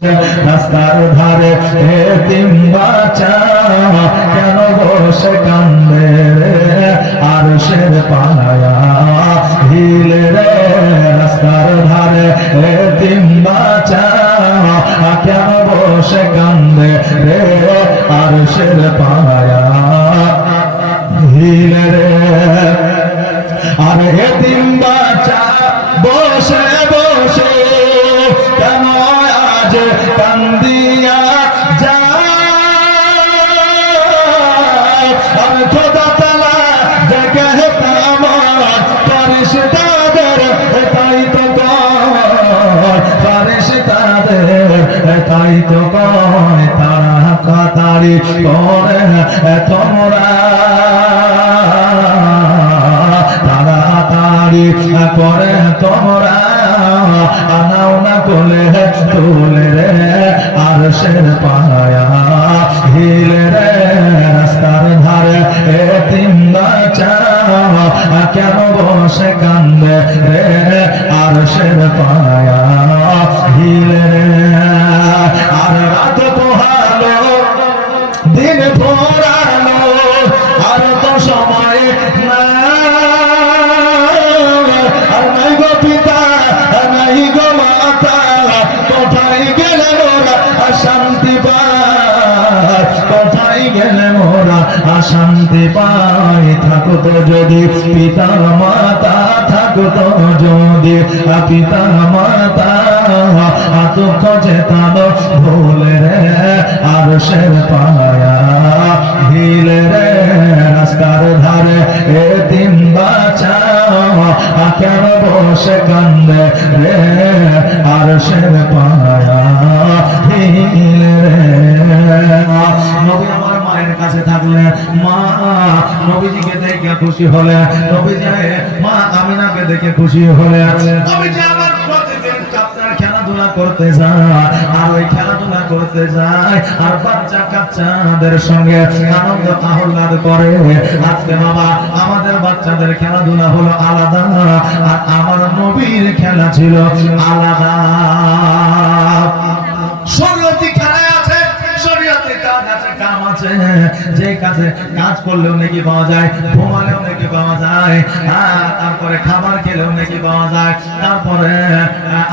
রাস্তার ধারে এতিম বাচ্চা কেন বসে কান্দে রে আরশের পায়া হিলে রে রাস্তার ধারে এতিম বাচ্চা কেন বসে কান্দে রে আরশের পায়া হিলে রে আর এতিম বাচ্চা বসে বসে কেন আজ কান্দিয়া যায় আমি খোদা তাআলা যে कहता আমার ফেরেশতাদের তাই তো কয় ফেরেশতাদের তাই তো কয় তারা কাতারি করে তোমরা তাড়াতাড়ি করে তোমরা আনাও না কোলে তুলে রে আরশের পায়া হিলে রে রাস্তার ধারে এতিম বাচ্চা কেন বসে কান্দে রে আরশের পায়া হিলে রে আর রাত পোহালো দিন ভোরালো আর তো সময় না আর নাই গো পিতা নাই গো মাতা কোথায় গেলে মোরা শান্তি পাই কোথায় গেলে মোরা শান্তি পাই থাকো তো যদি পিতা মাতা থাকো তো যদি পিতা মাতা তো খোঁজে তানো ভুলে রে আরশের পায়া হিলে রে রাস্তার ধারে এতিম বাচ্চা কেন বসে কান্দে রে আরশের পায়া হিলে রে নবী আমার মায়ের কাছে থাকলে মা নবীজিকে দেখে খুশি হলে নবীজি মা আমিনাকে দেখে খুশি হলে নবীজি আমার প্রতিদিন কাপড় খেলাধুলা করতে যায় আর ওই খেলাধুলা করতে যায় আর বাচ্চা কাচ্চাদের সঙ্গে আনন্দ আহ্লাদ করে আজকে বাবা আমাদের বাচ্চাদের খেলাধুলা হলো আলাদা আর আমার নবীর খেলা ছিল আলাদা শরীয়তি খেলা আছে শরীয়তি কাজ আছে কাম আছে যে কাজে কাজ করলেও নাকি পাওয়া যায় ঘুমালেও নাকি পাওয়া যায় তারপরে খাবার খেলেও নাকি পাওয়া যায় তারপরে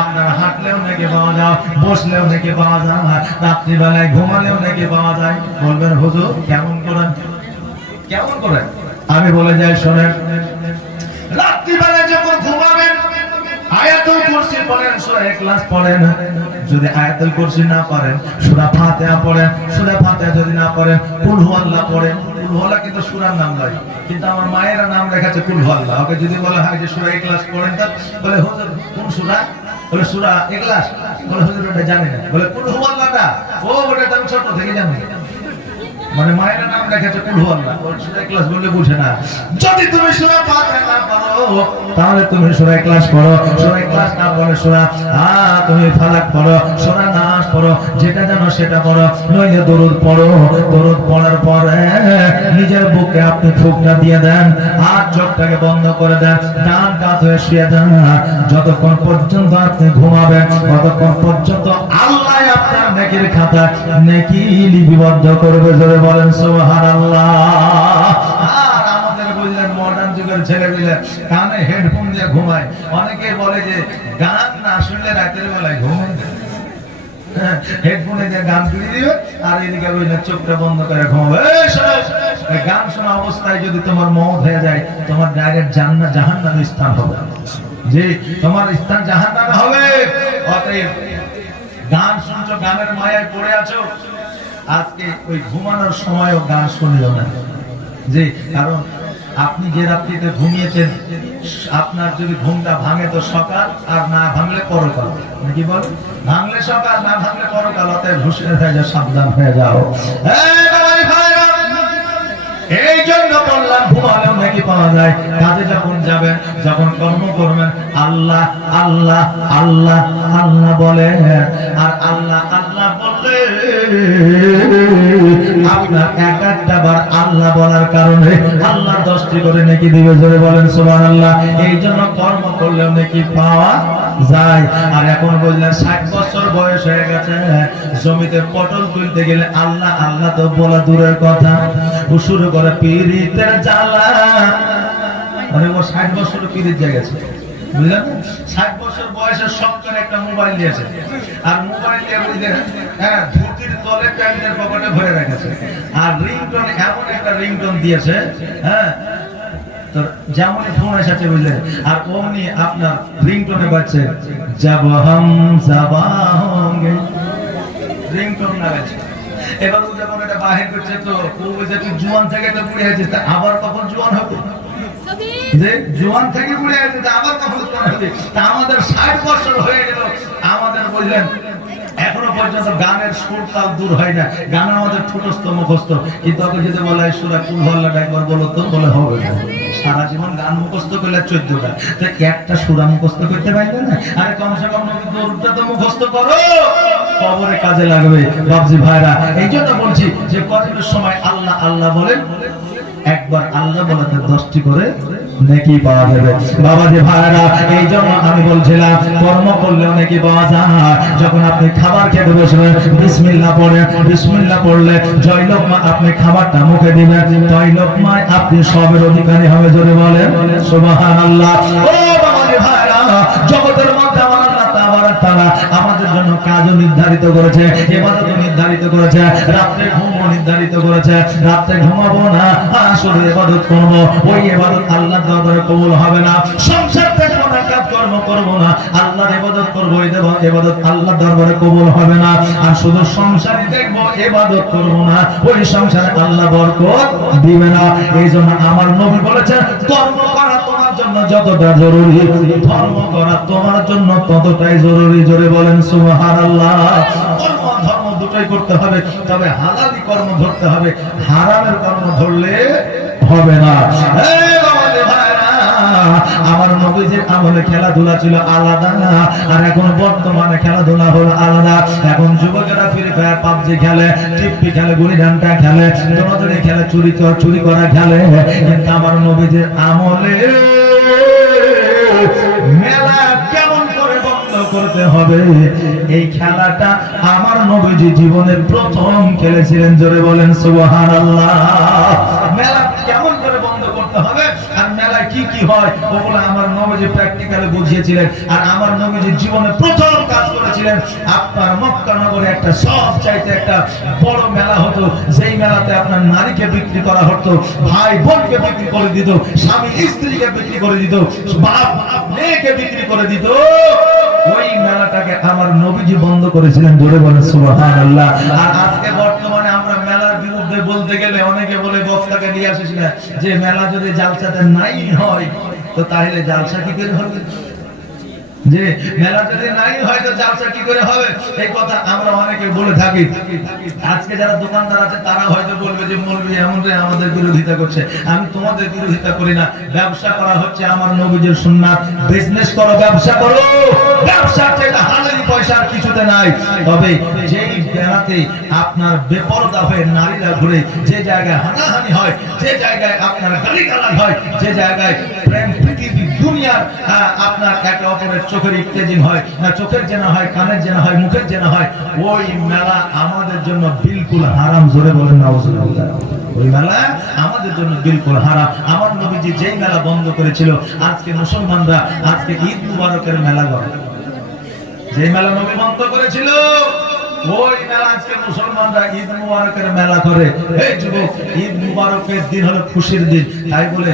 আপনার হাঁটলেও নাকি পাওয়া যায় বসলেও নাকি পাওয়া যায় রাত্রিবেলায় ঘুমালেও নাকি পাওয়া যায় বলবেন হুজুর কেমন করেন কেমন করেন আমি বলে যাই শোনেন রাত্রিবেলায় যখন ঘুমাবেন আয়াতুল কুরসি পড়েন সূরা ইখলাস পড়েন যদি আয়াতুল কুরসি না পড়েন সূরা ফাতিহা পড়েন সূরা ফাতিহা যদি না পড়েন কুল হুয়াল্লাহ পড়েন কুল হুয়াল্লাহ কিন্তু সূরার নাম নয় কিন্তু আমার মায়ের নাম লেখাছে কুল হুয়াল্লাহ ওকে যদি বলা হয় যে সূরা ইখলাস পড়েন তা বলে হুজুর কোন সূরা বলে সূরা ইখলাস বলে হুজুর এটা জানি না বলে কুল হুয়াল্লাহটা ও ওটা তো আমি ছোট থেকে জানি মানে মায়ের নাম লেখাছে কুল হুয়াল্লাহ ওর সূরা ইখলাস বললে বুঝে না যদি তুমি সূরা ফাতিহা না পড়ো তাহলে তুমি সূরা ইখলাস পড়ো সূরা ইখলাস না পড়ো সূরা তুমি ফালাক পড়ো সূরা নাস পড়ো যেটা জানো সেটা পড়ো নইলে দরুদ পড়ো দরুদ পড়ার পরে নিজের বুকে আপনি ফুঁকটা দিয়ে দেন আর চোখটাকে বন্ধ করে দেন ডান কাত হয়ে শুয়ে দেন যতক্ষণ পর্যন্ত আপনি ঘুমাবেন ততক্ষণ পর্যন্ত আল্লাহ আপনার নেকির খাতা নেকি লিপিবদ্ধ করবে জোরে বলেন সুবহানাল্লাহ আর আমাদের বুঝলেন মডার্ন যুগের ছেলেপিলে কানে হেডফোন দিয়ে ঘুমায় অনেকে বলে যে গান না শুনলে রাতের বেলায় ঘুমায় হেডফোনে দিয়ে গান শুনিয়ে দিবে আর এদিকে বুঝলেন চোখটা বন্ধ করে ঘুমাবে গান শোনা অবস্থায় যদি তোমার মওত হয়ে যায় তোমার ডাইরেক্ট জান্নাত জাহান্নামের স্থান হবে যে তোমার স্থান জাহান্নামে হবে অতএব গান শুনছো গানের মায়ায় পড়ে আছো আজকে ওই ঘুমানোর সময়ও গান শুনলেও না যে কারণ আপনি যে রাত্রিতে ঘুমিয়েছেন আপনার যদি ঘুমটা ভাঙে তো সকাল আর না ভাঙলে পরকাল নাকি বল ভাঙলে সকাল না ভাঙলে পরকাল অতএব হুঁশিয়ার হয়ে যাও সাবধান হয়ে যাও এই জন্য বললাম ঘুমালেও নাকি পাওয়া যায় কাজে যখন যাবেন যখন কর্ম করবেন আল্লাহ আল্লাহ আল্লাহ আল্লাহ বলে আর আল্লাহ আল্লাহ বললে আপনার এক একটা বার আল্লাহ বলার কারণে আল্লাহ 10টি করে নেকি দিবে। জোরে বলেন সুবহানাল্লাহ। এই জন্য কর্ম করলে নেকি পাওয়া যায়। আর এখন বললেন 60 বছর বয়স হয়ে গেছে, জমিতে পটল তুলতে গেলে আল্লাহ আল্লাহ তো বলা দূরের কথা, ও শুরু করে পীড়িতের জ্বালা। মানে ও 60 বছর পীড়িত হয়ে গেছে, বুঝলেন? 60 বছর বয়সে সব করে একটা মোবাইল নিয়েছে, আর মোবাইল নিয়ে বুঝলেন হ্যাঁ ধুতির তলে প্যান্টের পকেটে ভরে রেখেছে, আর রিংটোন এমন একটা রিংটোন দিয়েছে, হ্যাঁ তো যেমনই ফোন এসেছে বুঝলেন, আর অমনি আপনার রিংটোনে বাজছে যাব হাম যাবা হোঙ্গে, রিংটোন লাগাচ্ছে। এবার ও যখন এটা বাহির করছে তো ও বলছে তুই জোয়ান থেকে তো বুড়ি হয়েছিস, তা আবার কখন জোয়ান হবে? যে জোয়ান থেকে বুড়ি হয়েছে তা আবার কখন জোয়ান হবে? তা আমাদের 60 বছর হয়ে গেল, আমাদের বুঝলেন এখনো পর্যন্ত গানের সুর তাল দূর হয় না, গানের আমাদের ঠোঁটস্থ মুখস্থ। কিন্তু ওকে যদি বলা হয় সূরা কুল হুয়াল্লাহটা একবার বলো তো, বলে হবে না। সারা জীবন গান মুখস্থ করলে 14টা, তো একটা সূরা মুখস্থ করতে পারবে না? আরে কমসে কম দূরটা তো মুখস্থ করো, কবরে কাজে লাগবে বাবজি ভাইরা। এই জন্য বলছি যে কঠিনের সময় আল্লাহ আল্লাহ বলেন, একবার আল্লাহ বলাতে 10টি করে নেকি পাওয়া যাবে বাবাজি ভাইরা। এই জন্য আমি বলছিলাম কর্ম করলে নেকি পাওয়া যায়। যখন আপনি খাবার খেতে বসবেন বিসমিল্লাহ পড়েন, বিসমিল্লাহ পড়লে জয় লোকমা আপনি খাবারটা মুখে দিবেন, জয় লোকমায় আপনি সবের অধিকারী হবে। জোরে বলেন সুবহানাল্লাহ। ও বাবাজি ভাইরা, জগতের মধ্যে তারা আমাদের জন্য কাজও নির্ধারিত করেছে, ইবাদতও নির্ধারিত করেছে, রাতে ঘুমও নির্ধারিত করেছে। রাতে ঘুমাবো না, আসলে ইবাদত করব, ওই ইবাদত আল্লাহর দরবারে কবুল হবে না। সংসার দেখবো না, কাজ কর্ম করব না, আল্লাহর ইবাদত করব, এই ইবাদত আল্লাহর দরবারে কবুল হবে না। আর শুধু সংসারই দেখবো, ইবাদত করব না, ওই সংসারে আল্লাহ বরকত দিবে না। এই জন্য আমার নবী বলেছেন কর্ম করা তোমার জন্য যতটা জরুরি, ধর্ম করা তোমার জন্য ততটাই জরুরি। জোরে বলেন সুবহানাল্লাহ। কর্ম ধর্ম দুটোই করতে হবে, তবে হালালি কর্ম ধরতে হবে, হারামের কর্ম ধরলে হবে না। আমার নবীজির আমলে খেলাধুলা ছিল আলাদা, আর এখন বর্তমানে খেলাধুলা হলো আলাদা। এখন যুবকেরা ফ্রি ফায়ার পাবজি খেলে, টিপি খেলে, গুলি ডান্ডা খেলে, দৌড়াদৌড়ি খেলে, চুরি করা খেলে। কিন্তু আমার নবীজির আমলে মেলা কেমন করে বন্ধ করতে হবে, এই খেলাটা আমার নবীজি জীবনের প্রথম খেলেছিলেন। জোরে বলেন সুবহানাল্লাহ। মেলা কেমন করে বন্ধ করতে হবে আর মেলায় কি কি হয় ওগুলো আমার নবীজি প্র্যাকটিক্যালি বুঝিয়েছিলেন। আর আমার নবীজি জীবনে প্রথম কাজ করেছিলেন, আপনার মক্কা নগরে একটা সবচাইতে একটা বড় মেলা হতো, যেই মেলাতে আপনার নারীকে বিক্রি করা হতো, ভাই বোনকে বিক্রি করে দিত, স্বামী স্ত্রীকে বিক্রি করে দিত, বাপ মেয়েকে বিক্রি করে দিত। ওই মেলাটাকে আমার নবীজি বন্ধ করেছিলেন। জোরে বলেন সুবহানাল্লাহ। আর আজকে বর্তমানে আমরা মেলার বিরুদ্ধে বলতে গেলে অনেকে বলে বক্তাকে নিয়ে আসিস না, যে মেলা যদি জালসাতে নাই হয় তো তাহলে জালসা কি করে হবে? যে মেলা যদি নাই হয় তো জালসা কি করে হবে? এই কথা আমরা অনেকে বলে থাকি। আজকে যারা দোকানদার আছে তারা হয়তো বলবে যে মৌলবি এমন আমাদের বিরোধিতা করছে। আমি তোমাদের বিরোধিতা করি না। ব্যবসা করা হচ্ছে আমার নবীজির সুন্নাত। বিজনেস করো, ব্যবসা করো, ব্যবসা যেটা হালালি পয়সা আর কিছুতে নাই। তবে যেই বেড়াতে আপনার বেপরদা হয়ে নারীরা ঘুরে, যে জায়গায় হানাহানি হয়, যে জায়গায় আপনার গালিগালাজ হয়, যে জায়গায় প্রেম পৃথিবী দুনিয়ার আপনার একে অপরের চোখের ইত্তেজিং হয় না, চোখের জেনা হয়, কানের জেনা হয়, মুখের জেনা হয়, ওই মেলা আমাদের জন্য বিলকুল হারাম। জোরে বলেন নাউজুবিল্লাহ। ওই মেলা আমাদের জন্য বিলকুল হারাম। আমার নবীজি যেই মেলা বন্ধ করেছিল, আজকে মুসলমানরা আজকে ঈদ মুবারকের মেলা করে, যে মেলা নবী বন্ধ করেছিল ওই মেলা আজকে মুসলমানরা ঈদ মুবারকের মেলা করে। এই যুবক, ঈদ মুবারকের দিন হলো খুশির দিন, তাই বলে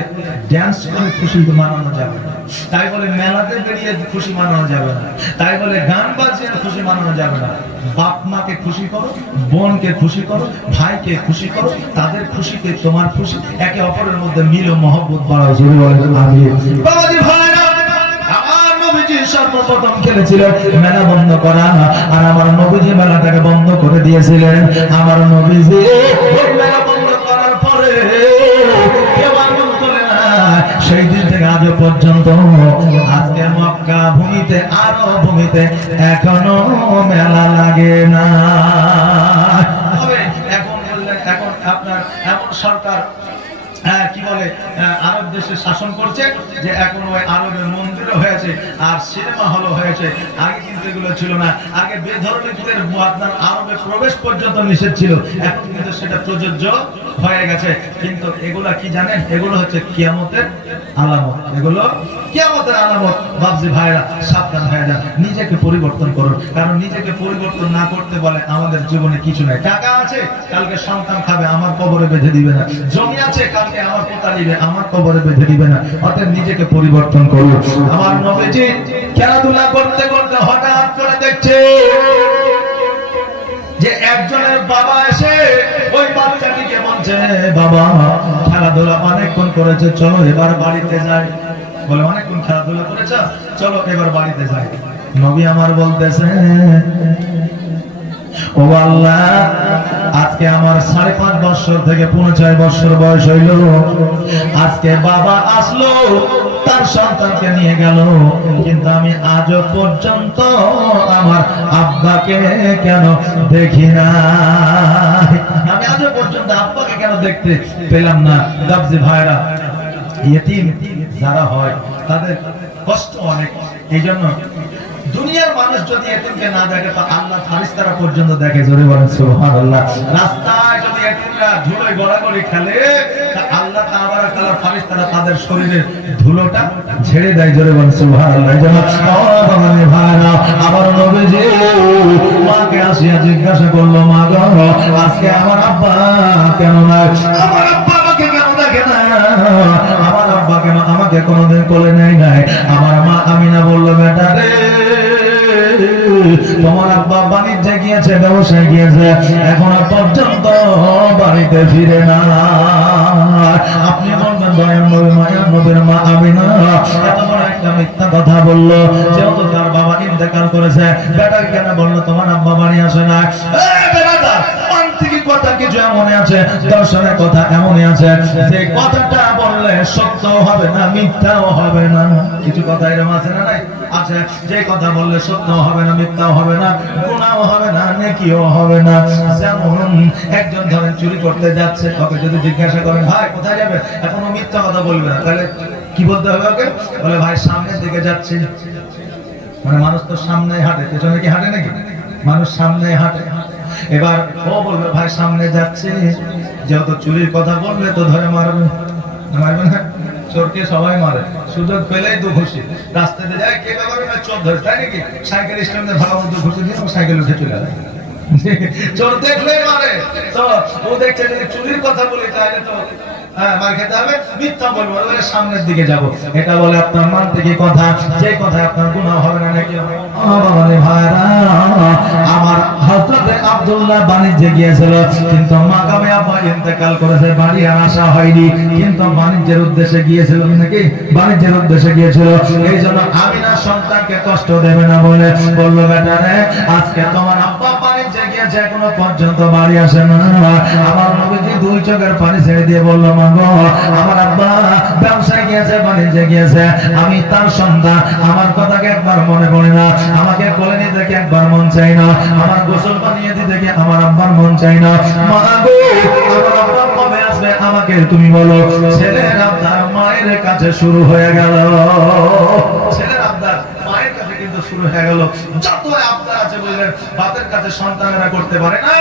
ড্যান্স করে খুশি মানানো যাবে না, তাই বলে মেলাতে বেরিয়ে খুশি মানানো যাবে না, তাই বলে গান বাজিয়ে খুশি মানানো যাবে না। বাপ মাকে খুশি করো, বোনকে খুশি করো, ভাইকে খুশি করো, তাদের খুশিতে তোমার খুশি, একে অপরের মধ্যে মিল ও মহব্বত বাড়াও। জোরে বলেন আমিন। বাবাজি ভাইরা, আমার নবীজি সর্বপ্রথম খেলেছিলেন মেলা বন্ধ করা, আর আমার নবীজি মেলাটাকে বন্ধ করে দিয়েছিলেন। আমার নবীজি ওই মেলা বন্ধ করার পরে কেউ আমল করে না, সেই দিন থেকে আজ পর্যন্ত আজকে মক্কা ভূমিতে আরো ভূমিতে এখনো মেলা লাগে না। সরকার কি বলে আরব দেশে শাসন করছে, যে এখন ওই আরবের মন্দিরও হয়েছে আর সিনেমা হলও হয়েছে। আগে কিন্তু এগুলো ছিল না, আগে বেধর্মীদের আপনার আরবে প্রবেশ পর্যন্ত নিষেধ ছিল, এখন কিন্তু সেটা প্রযোজ্য হয়ে গেছে। কিন্তু এগুলা কি জানেন, এগুলো হচ্ছে কিয়ামতের আলামত, এগুলো কিয়ামতের আলামত। বাবজি ভাইরা সাবধান হয়ে যান, নিজেকে পরিবর্তন করুন, কারণ নিজেকে পরিবর্তন না করতে বলে আমাদের জীবনে কিছু নাই। টাকা আছে, কালকে সন্তান খাবে, আমার কবরে বেঁধে দিবে না। জমি আছে, কালকে আমার পোতা দিবে, আমার কবরে বেঁধে দিবে না। অতএব নিজেকে পরিবর্তন করুন। আমার নবীজি খেলাধুলা করতে করতে হঠাৎ করে দেখছে যে একজনের বাবা এসে ওই বাচ্চাটিকে বলছে, বাবা খেলাধুলা অনেকক্ষণ করেছে, চলো এবার বাড়িতে যাই। বলে অনেকক্ষণ খেলাধুলা করেছ, চলো এবার বাড়িতে যাই। নবী আমার বলতেছে, ও আল্লাহ, আজকে আমার 5.5 বছর থেকে 65 বছর বয়স হইল, আজকে বাবা আসলো তার সন্তানকে নিয়ে গেল, কিন্তু আমি আজও পর্যন্ত আমার আব্বাকে কেন দেখি না, আমি আজও পর্যন্ত আব্বাকে কেন দেখতে পেলাম না। গাবজি ভাইরা, ইয়েতিম যারা হয় তাদের কষ্ট অনেক। এই জন্য দুনিয়ার মানুষ যদি এতিমকে না দেখে তো আল্লাহ ফারিস্তারা পর্যন্ত দেখে। জোরে বলেন সুবহানাল্লাহ। রাস্তায় যদি এতিমরা ধুলোয় গড়াগড়ি খেলে, তা আল্লাহ তাবারক তাআলা ফারিস্তারা তাদের শরীরের ধুলোটা ঝেড়ে দেয়। জোরে বলেন সুবহানাল্লাহ। যেন বাবারে ভাইরা, আবার নবীজি মাকে আসিয়া জিজ্ঞাসা করলো, মা গো, আজকে আমার আব্বা কেন নাই? আমার আব্বা আমাকে কেন দেখে না? আমার আব্বা কেন আমাকে কোনোদিন কোলে নেয় নাই? আমার মা আমিনা বলল, বেটা রে, তোমার আব্বা বাণিজ্যে গিয়েছে, ব্যবসায় গিয়েছে, এখনো পর্যন্ত বাড়িতে ফিরে না। আপনি বলবেন দয়ার নবী, মায়ার নবীর মা আমিনা এত বড় একটা মিথ্যা কথা বললো, যেহেতু তার বাবা ইন্তেকাল করেছে। বেটা কেন বললো তোমার আব্বা বাড়ি আসে না? কথা কিছু এমনই আছে, দর্শনের কথা এমনই আছে, যে কথাটা বললে সত্য হবে না, মিথ্যাও হবে না। কিছু কথা এরকম আছে না? নাই আছে, যে কথা বললে সত্য হবে না, মিথ্যাও হবে না, গুনাহও হবে না, নেকিও হবে না। যেমন একজন ধরেন চুরি করতে যাচ্ছে, ওকে যদি জিজ্ঞাসা করেন, ভাই কোথায় যাবে, এখনো মিথ্যা কথা বলবে না, তাহলে কি বলতে হবে ওকে? বলে ভাই সামনের দিকে যাচ্ছি। মানে মানুষ তো সামনে হাঁটে, পেছনে কি হাঁটে নাকি? মানুষ সামনে হাঁটে। এবার ও বলবে ভাই সামনে যাচ্ছে, যেহেতু চুরির কথা বললে তো ধরে মারবে, মারবে না? চোরকে সবাই মারে, সুযোগ পেলেই তো খুশি। রাস্তাতে যায়, কে ব্যাপারে চোর ধরে, তাই নাকি? সাইকেল স্ট্যান্ডে ভালো মতো ঘুষি দিয়ে সাইকেল উঠে চলে যায়। চোর দেখলেই মারে। তো ও দেখছে যদি চুরির কথা বলি তাহলে তো মার খেতে হবে, মিথ্যা বলবো, সামনের দিকে যাব। এটা বলে আপনার মান থেকে কথা, যে কথা আপনার গুনাহ হবে না নাকি? আমার হযরত আব্দুল্লাহ বাণিজ্যে গিয়েছিল, কিন্তু মাকামে আব্বা ইন্তেকাল করেছে, বাড়ি আর আসা হয়নি, কিন্তু বাণিজ্যের উদ্দেশ্যে গিয়েছিল নাকি? বাণিজ্যের উদ্দেশ্যে গিয়েছিল। এই জন্য আমিনা সন্তানকে কষ্ট দেবে না বলে বললো, বেটা রে, আজকে তোমার আব্বা বাণিজ্যে গিয়েছে, এখনো পর্যন্ত বাড়ি আসে না। আমার নবীজি 2 চোখের পানি ছেড়ে দিয়ে বললো, মা গো, আমার আব্বা ব্যবসায় গিয়েছে, বাণিজ্যে গিয়েছে, আমি তার সন্তান, আমার কথাকে একবার মনে পড়ে না, আমাকে কোলে নিতে কি একবার মন চাই না, আমার গোসল বানিয়ে দিতে কি আমার আব্বার মন চাই না। মা গো, আমার আব্বা কবে আসবে আমাকে তুমি বলো। ছেলের আবদার মায়ের কাছে শুরু হয়ে গেল, ছেলের আবদার মায়ের কাছে কিন্তু শুরু হয়ে গেল। যত আবদার আছে বললেন, বাপের কাছে সন্তানেরা করতে পারে না,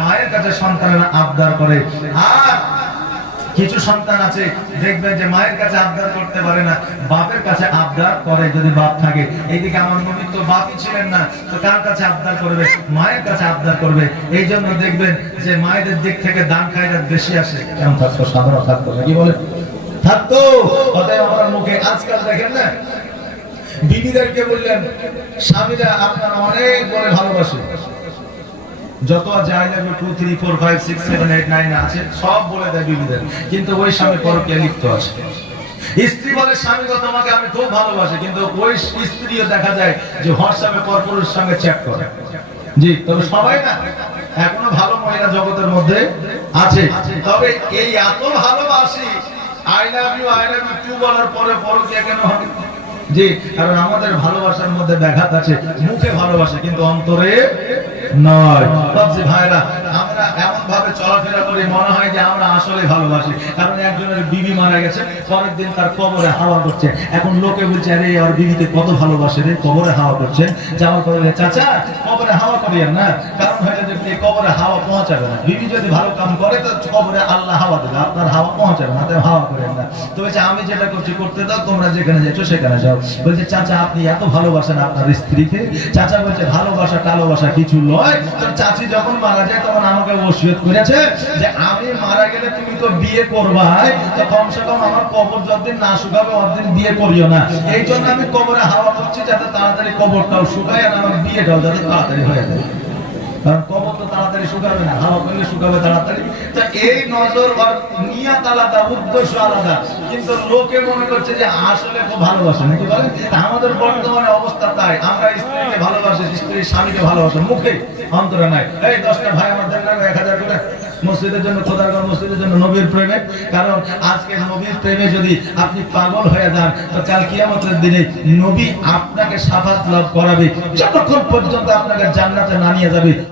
মায়ের কাছে সন্তানেরা আবদার করে। আর কিছু সন্তান আছে দেখবেন যে মায়ের কাছে আবদার করতে পারে না, বাপের কাছে আবদার করে, যদি বাপ থাকে। এইদিকে আমার নবী তো বাপই ছিলেন না, তো কার কাছে আবদার করবে? মায়ের কাছে আবদার করবে। এই জন্য দেখবেন যে মায়েদের দিক থেকে দান খায়রাত বেশি আসে। কেমন থাকতো? সাধারণ থাকতো নাকি? বলে থাকতো। অতএব আমার মুখে আজকাল দেখেন না, বিবিদেরকে বললেন স্বামীরা আপনারা অনেক বড় ভালোবাসে, যত যায় যাবে 2 3 4 5 6 7 8 9 আছে সব বলে দেয় বিবিদের, কিন্তু ওই স্বামী পরকীয়া লিপ্ত আছে। স্ত্রী বলে স্বামী গো তোমাকে আমি খুব ভালোবাসি, কিন্তু ওই স্ত্রীও দেখা যায় যে হোয়াটসঅ্যাপে পরপুরুষের সঙ্গে চ্যাট করে। জি, তবে সবাই না, এখনো ভালো মহিলা জগতের মধ্যে আছে। তবে এই এত ভালোবাসি, আই লাভ ইউ টু বলার পরে পরকীয়া কেন হবে? জি, কারণ আমাদের ভালোবাসার মধ্যে ব্যাঘাত আছে। মুখে ভালোবাসে কিন্তু অন্তরে নয়। বাবজি ভাইরা, আমরা এমন ভাবে চলাফেরা করি মনে হয় যে আমরা আসলে ভালোবাসি। কারণ একজনের বিবি মারা গেছে, পরের দিন তার কবরে হাওয়া করছে। এখন লোকে বলছে আরে আর বিবিকে কত ভালোবাসে রে, কবরে হাওয়া করছে। যাওয়ার পরে চাচা কবরে হাওয়া করিয়েন না, কারণ হয়তো যে কবরে হাওয়া পৌঁছাবে না। বিবি যদি ভালো কাম করে তো কবরে আল্লাহ হাওয়া দেবে, আপনার হাওয়া পৌঁছাবে না, তাই হাওয়া করেন না। তো বলছে আমি যেটা করছি করতে দাও, তোমরা যেখানে যাচ্ছ সেখানে যাও। বলছে চাচা আপনি এত ভালোবাসেন আপনার স্ত্রীকে? চাচা বলছে ভালোবাসা টালোবাসা কিছু নয়, তোর চাচি যখন মারা যায় তখন আমাকে ওসিয়ত করেছে যে আমি মারা গেলে তুমি তো বিয়ে করবা, তো কমসে কম আমার কবর যতদিন না শুকাবে অতদিন বিয়ে করিও না। এই জন্য আমি কবরে হাওয়া করছি যাতে তাড়াতাড়ি কবরটাও শুকায় আর আমার বিয়েটাও যাতে তাড়াতাড়ি হয়ে যায়। কারণ কবর তো তাড়াতাড়ি শুকাবে না, হাওয়া করলে শুকাবে তাড়াতাড়ি। তো এই নজর আর নিয়াত আলাদা, উদ্দেশ্য আলাদা, কিন্তু লোকে মনে করছে যে আসলে খুব ভালোবাসে নাকি বলেন। আমাদের বর্তমানে অবস্থা তাই, আমরা স্ত্রীকে ভালোবাসি, স্ত্রী স্বামীকে ভালোবাসে, মুখে অন্তরে নাই। এই 10টা ভাই আমাদের না 1000 করে মসজিদের জন্য, খোদারগঞ্জ মসজিদের জন্য, নবীর প্রেমে। কারণ আজকে নবীর প্রেমে যদি আপনি পাগল হয়ে যান তো কাল কিয়ামতের দিনে নবী আপনাকে শাফাত লাভ করাবে, যতক্ষণ পর্যন্ত আপনাকে জান্নাতে না নিয়ে যাবে।